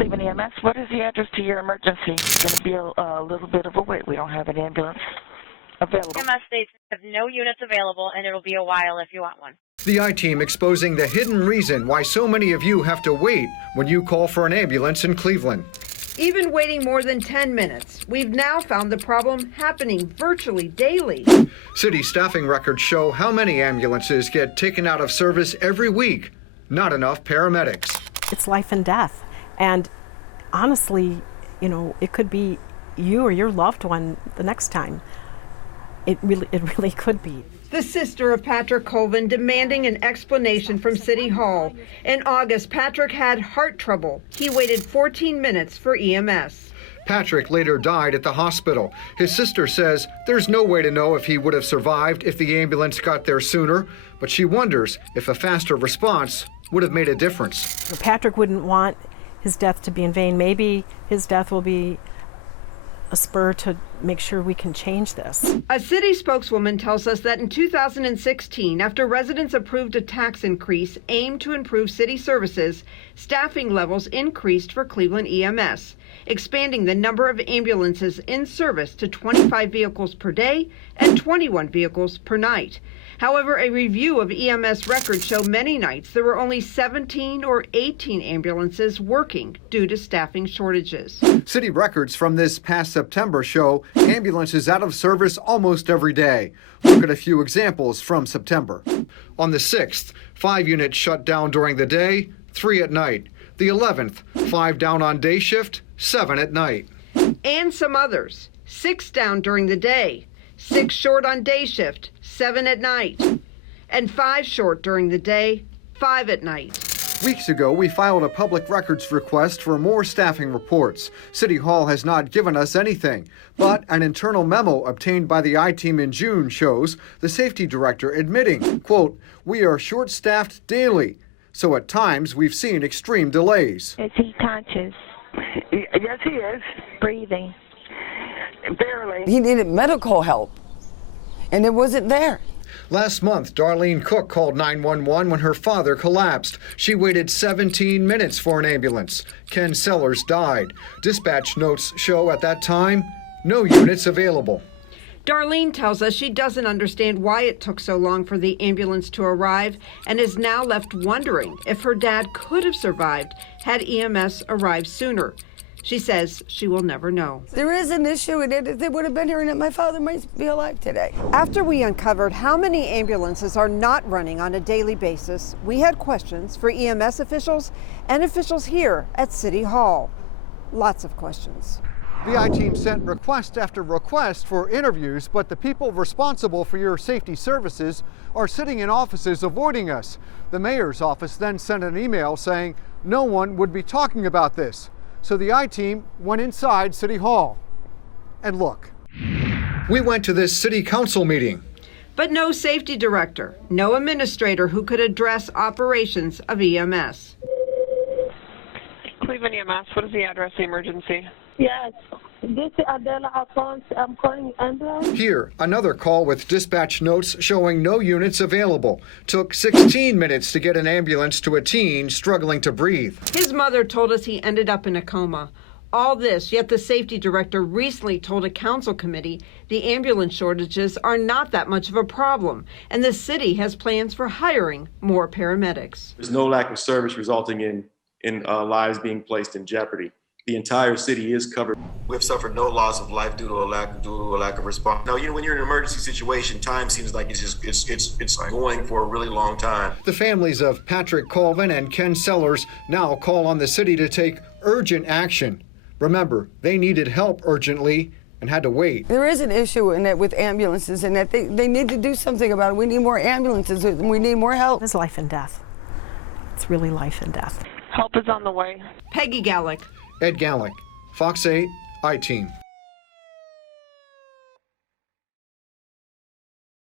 Cleveland EMS, what is the address to your emergency? It's going to be a little bit of a wait. We don't have an ambulance available. EMS states have no units available, and it'll be a while if you want one. The I-Team exposing the hidden reason why so many of you have to wait when you call for an ambulance in Cleveland. Even waiting more than 10 minutes, we've now found the problem happening virtually daily. City staffing records show how many ambulances get taken out of service every week. Not enough paramedics. It's life and death. And honestly, it could be you or your loved one the next time. It really could be. The sister of Patrick Colvin demanding an explanation from City Hall. In August, Patrick had heart trouble. He waited 14 minutes for EMS. Patrick later died at the hospital. His sister says there's no way to know if he would have survived if the ambulance got there sooner, but she wonders if a faster response would have made a difference. Patrick wouldn't want his death to be in vain. Maybe his death will be a spur to make sure we can change this. A city spokeswoman tells us that in 2016, after residents approved a tax increase aimed to improve city services, staffing levels increased for Cleveland EMS, expanding the number of ambulances in service to 25 vehicles per day and 21 vehicles per night. However, a review of EMS records show many nights there were only 17 or 18 ambulances working due to staffing shortages. City records from this past September show ambulances out of service almost every day. Look at a few examples from September. On the 6th, 5 units shut down during the day, 3 at night. The 11th, 5 down on day shift, 7 at night. And some others. 6 down during the day, 6 short on day shift, 7 at night, and 5 short during the day, 5 at night. Weeks ago, we filed a public records request for more staffing reports. City Hall has not given us anything, but an internal memo obtained by the I-Team in June shows the safety director admitting, quote, "We are short-staffed daily, so at times we've seen extreme delays." Is he conscious? Yes, he is. Breathing. Barely. He needed medical help, and it wasn't there. Last month, Darlene Cook called 911 when her father collapsed. She waited 17 minutes for an ambulance. Ken Sellers died. Dispatch notes show at that time, no units available. Darlene tells us she doesn't understand why it took so long for the ambulance to arrive and is now left wondering if her dad could have survived had EMS arrived sooner. She says she will never know. There is an issue, and they would have been here, and my father might be alive today. After we uncovered how many ambulances are not running on a daily basis, we had questions for EMS officials and officials here at City Hall. Lots of questions. The I-Team sent request after request for interviews, but the people responsible for your safety services are sitting in offices avoiding us. The mayor's office then sent an email saying no one would be talking about this. So the I-Team went inside City Hall. And look, we went to this city council meeting. But no safety director, no administrator who could address operations of EMS. Cleveland EMS, what is the address of the emergency? Yes, this is Adela Alphonse. I'm calling ambulance. Here, another call with dispatch notes showing no units available. Took 16 minutes to get an ambulance to a teen struggling to breathe. His mother told us he ended up in a coma. All this, yet the safety director recently told a council committee the ambulance shortages are not that much of a problem, and the city has plans for hiring more paramedics. There's no lack of service resulting in lives being placed in jeopardy. The entire city is covered. We've suffered no loss of life due to a lack of response. Now, when you're in an emergency situation, time seems like it's going for a really long time. The families of Patrick Colvin and Ken Sellers now call on the city to take urgent action. Remember, they needed help urgently and had to wait. There is an issue in that with ambulances, and that they need to do something about it. We need more ambulances, and we need more help. It's life and death. It's really life and death. Help is on the way. Peggy Gallick. Ed Gallick, Fox 8, I-Team.